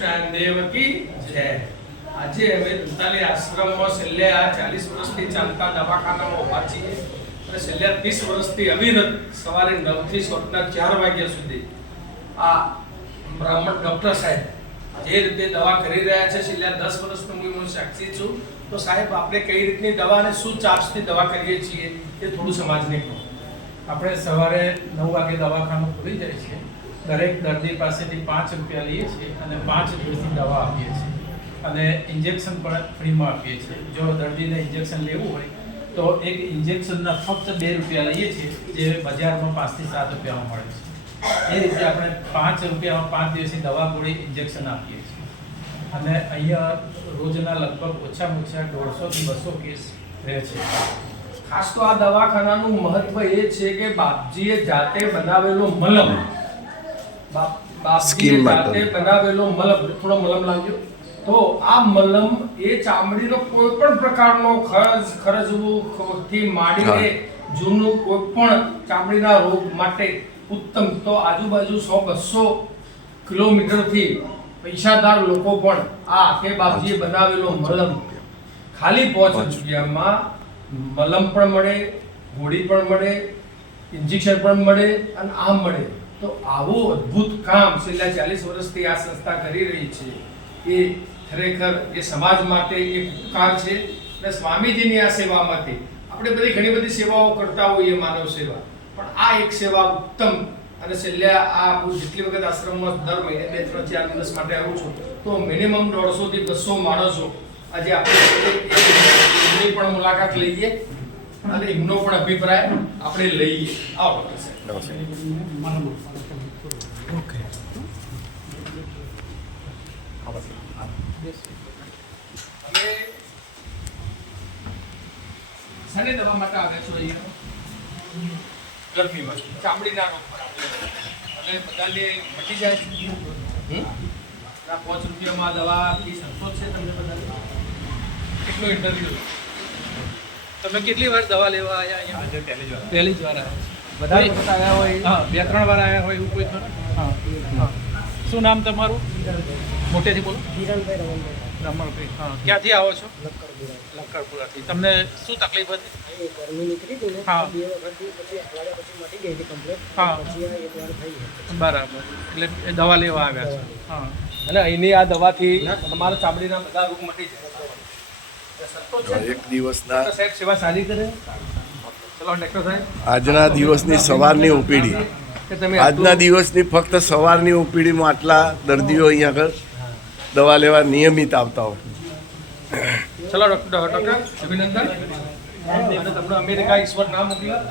કૃષ્ણ દેવ કી જય। આજે અમે દુતાલી આશ્રમમાં છેલ્લે આ 40 વર્ષથી ચાલતા દવાખાનામાં ઉભા છીએ અને છેલ્લે 30 વર્ષથી અવિરત સવારે 9 થી સાંજના 4 વાગ્યા સુધી આ બ્રાહ્મણ ડોક્ટર સાહેબ જે રીતે દવા કરી રહ્યા છે છેલ્લા 10 વર્ષનો હું સાક્ષી છું। તો સાહેબ આપણે કઈ રીતની દવા અને શું ચાર્જથી દવા કરીએ છીએ એ થોડું સમાજને કહો। આપણે સવારે 9 વાગે દવાખાનું ખુલી જાય છે। દરેક દર્દી પાસેથી 5 રૂપિયા લઈએ છીએ અને 5 દિવસની દવા આપીએ છીએ અને ઇન્જેક્શન પણ ફ્રીમાં આપીએ છીએ। જો દર્દીને ઇન્જેક્શન લેવું હોય તો એક ઇન્જેક્શનના ફક્ત 2 રૂપિયા લઈએ છીએ, જે બજારમાં 5 થી 7 રૂપિયામાં મળે છે। એ રીતે આપણે 5 રૂપિયામાં 5 દિવસની દવા ગોળી ઇન્જેક્શન આપીએ છીએ અને અહીંયા રોજના લગભગ ઓછામાં ઓછા 150 થી 200 કેસ રહે છે। ખાસ તો આ દવાખાનાનું મહત્વ એ છે કે બાપજીએ જાતે બનાવેલો મલમ, બાપજીએ જાતે બનાવેલો મલમ, થોડો મલમ લાવજો। તો આ મલમ એ ચામડીનો કોઈ પણ પ્રકારનો ખરજવું થી માંડીને જૂનું કોઈ પણ ચામડીના રોગ માટે ઉત્તમ। તો આજુબાજુ 100-200 કિલોમીટરથી પૈસાદાર લોકો પણ આ કે બાપજીએ બનાવેલો મલમ ખાલી 5 રૂપિયામાં મલમ પણ મળે, ગોળી પણ મળે, ઇન્જેક્શન પણ મળે અને આમ મળે। તો આવું અદ્ભુત કામ છેલ્લા 40 વર્ષથી આ સંસ્થા કરી રહી છે એ ખરેખર એ સમાજ માટે એક ઉપકાર છે અને સ્વામીજીની આ સેવામાંથી આપણે ઘણી બધી સેવાઓ કરતા હોઈએ, માનવ સેવા, પણ આ એક સેવા ઉત્તમ। અને છેલ્લે આ હું જેટલી વખત આશ્રમમાં દર મહિને 2-3-4 દિવસ માટે આવું છું તો મિનિમમ 150 થી 200 માણસો આજે આપણે પણ મુલાકાત લઈએ અને એમનો પણ અભિપ્રાય આપણે લઈએ। આવો ઓકે અમે શેની દવા માટે આવ્યા છો અહીંયા? ગરમીમાં ચામડીના રોગ પર અને બધાને મટી જાય છે। આ 5 રૂપિયામાં દવા આપી સંતોષ છે તમને બધાને? કેટલો ઇન્ટરવ્યુ? તમે કેટલી વાર દવા લેવા આવ્યા અહીંયા? આજે પહેલી જ વાર આવ્યા બધા વખત આવ્યા હોય? હા, 2-3 વાર આવ્યા હોય એવું કોઈ ખરું? હા હા। શું નામ તમારું? મોટેથી બોલો। કિરણભાઈ રમણભાઈ રમણભાઈ, હા। ક્યાંથી આવો છો? લક્કરપુરા। લક્કરપુરાથી। તમને શું તકલીફ હતી? એ ગરમી નીકળી હતી ને, હા। 2 વખતથી પછી અઠવાડિયા પછી મટી ગઈ હતી કમ્પ્લીટ। હા। પછી આ એક વાર થઈ ગઈ। બરાબર, એટલે એ દવા લેવા આવ્યા છો? હા। અને અહીંની આ દવાથી તમારા ચામડીના બધા રોગ મટી જાય। સંતોષ છે? એક દિવસના ડૉક્ટર સાહેબ સેવા સારી કરે? ચલો ડૉક્ટર સાહેબ, આજના દિવસની સવારની ઓપીડી, કે તમે આજના દિવસની ફક્ત સવારની ઓપીડીમાં આટલા દર્દીઓ અહીંયા આગળ દવા લેવા નિયમિત આવતા હોય। ચલો ડૉક્ટર અભિનંદન અને તમને અમેરિકા ઈશ્વર નામ મોકલ્યા।